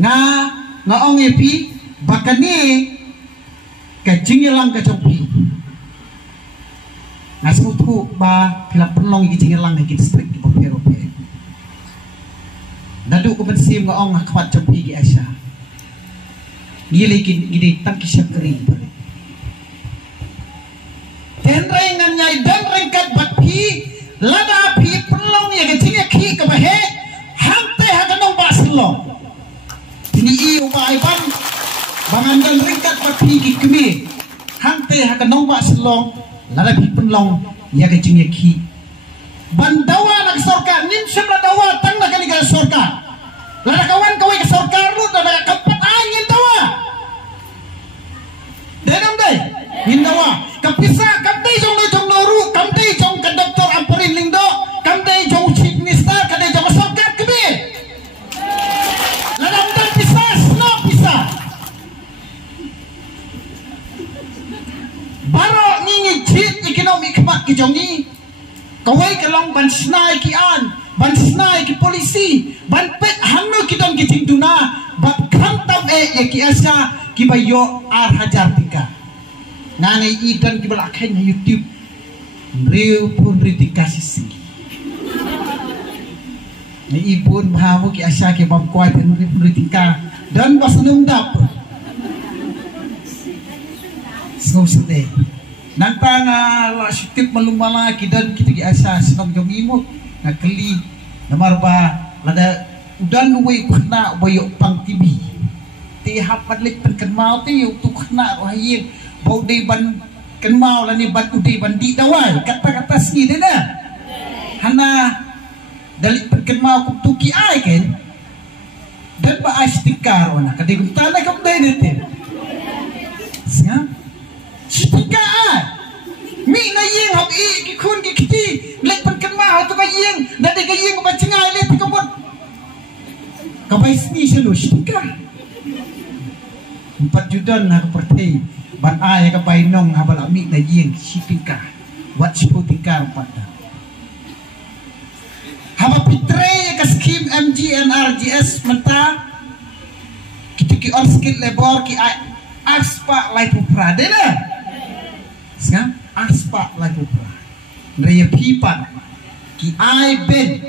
nga ong epi bakani kajingilang kajongpi ngasutu ba pila penlong kijingilang ki distrik ki Boperope dadu ko bensim nga ong akwat jongpi ki Asia nilikin gidi tangki syakri bare tenrai nganyai dan rengkat batpi lada pi penlong ya kajingi ki kabahe hante haganong basilong ini iyo ba iban bangan dan ringkat batpi ki kemi hante haganong basilong lada pi penlong ya kajingi ki bandawa nak sorka nin semla dawa tang nak ni sorka lada kawan kawai ke sorka lu lada kapat angin dawa denam dai hin dawa kapisa kamdai jong noru kamdai jong ka doktor amperin lingdo kamdai jong chief minister kadai jong sorka kebe lada dan pisah no pisah baro ngingi chit ekonomi kemak ki jong ni kawai kalong ban snai ki an ban snai ki polisi ban pet hangno ki dong ki tingduna bat khantam ki asa ki bayo ar hajar tika ngangai idan ki balakhen YouTube reu pun ritika sisi ni ibun bahamu ki asa ki bam kwai pun ritika dan basenung dap sosde nantang la syutik malumala kidan kita ki asa senong jong imut ngakeli namar ba lada udan we khna boyo pang tibi ti hapat lik pen mau ti tu khna rohayin bau dei ban mau la ni ban udai ban di dawai kata-kata sini deh dah hana dalik pen mau ku tu ki ai ken dan ba astikar ona kadai gutana kam dai nete sia Stika mi na yeng hab i ki khun ki kiti lek pan kan ma to ka yeng da de ka yeng ba chingai le ti ka bot ka bai sni selo stika 4 judan na ka pertai ban ai ka bai nong habal mi na yeng stika wat sputika pada haba pitre ka skim MGNRGS menta kiti ki on skill labor ki aspa lai pupra de na sekarang aspa lagu pra raya pipan ki ai ben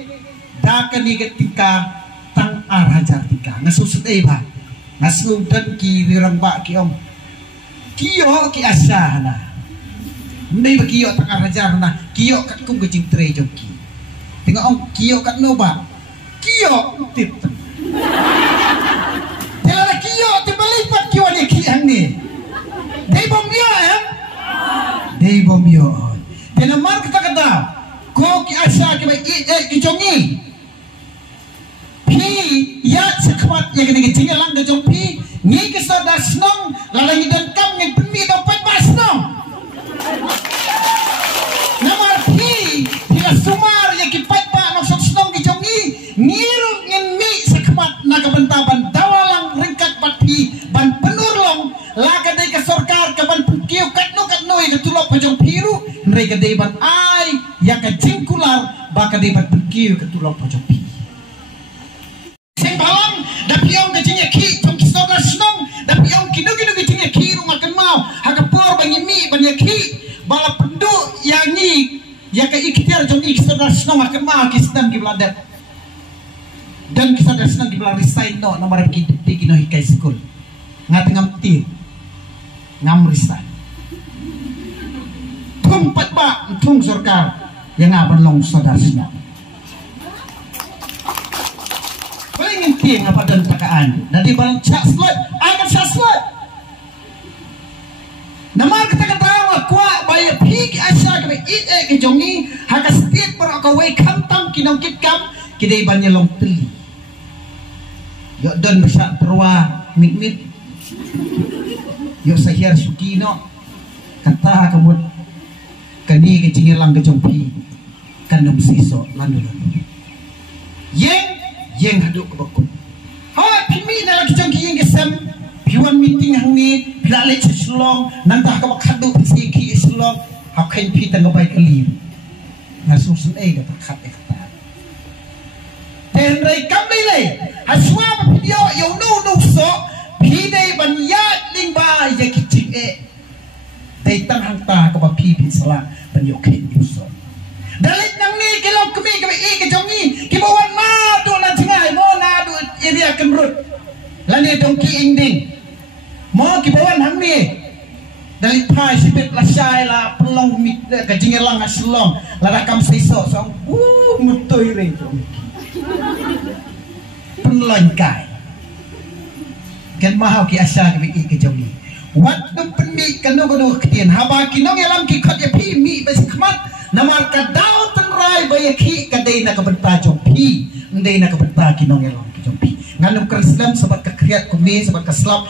dakan ni ketika tang ar hajar tika ngasusut ba ngasudan ki wirang ba ki om kiyo ki asa na ndai ba kiyo tang ar hajar na kiyo kat kum ke cintre joki tengok om kiyo kat no ba kiyo tip tela kiyo tibalipat kiyo ni ki hang ni dei bom dia ya dei bom yo tena mar kata ko ki asa ki bai ki jongi pi ya sekwat ya kene ki lang de jong pi ni ki sa da snong la la ni dan kam ni pemi do pat ba snong namar pi ya sumar ya ki pat ba no sok snong ki jongi ngiru ngin mi sekwat na ka bentaban dawalang ringkat bat pi ban penurlong la ka dei ka sorkar ka ban kiu kat no ya tulok pajong piru mereka debat ai ya ka jingkular baka debat kiu ka tulok pajong pi sing balang da piong ka jinga ki tong kisoda snong da piong ki nugi jinga ki rumah kan mau haka por bangi mi banya ki bala pendu yang ni ya ka ikhtiar jong kisoda snong akan mau ki sedang ki beladat dan kisoda snong ki belari resign no nomor ki no hikai school ngat ngam ti ngam resign tempat ba tung sorkar yang aban long saudara paling inti apa dan takaan dari barang cak slot akan saslot namar kata kuat bayar pik asa ke ke jongi haka setiap berakawai kantam kinong kitkam kidai banyak long teli yo dan besar terwa mikmit yo sahir sukino kata kamu kani ke jingilang ke jompi kanum siso landu yeng haduk ke bakun ha pimi na lagi jongki yeng kesem piwan meeting hang ni pilale chislong nantah ka bakadu siki islong hakai pi tang bai kali ngasusun ga takhat ekta ten rai kam lai haswa video yo no phi bin sala ban yok khen yuso dalit nang ni kilok kami ke jongi ki bawan ma do na jingai mo na do area kenrut lani dongki ingding mo ki bawan hang ni dalit pai sibit la syai la pelong mit ka jingelang aslong la rakam seiso song mutoi re jongi penlangkai kan mahau ki asa ke jongi wat dum penmi kanu gono ketien haba kinong elam ki khat ya phi mi bes khmat namar ka dau tan rai bay ki ka dei na ka benta jong phi ndei na ka benta kinong elam ki jong phi nganu kan islam sabat ka kriat ko me sabat ka islam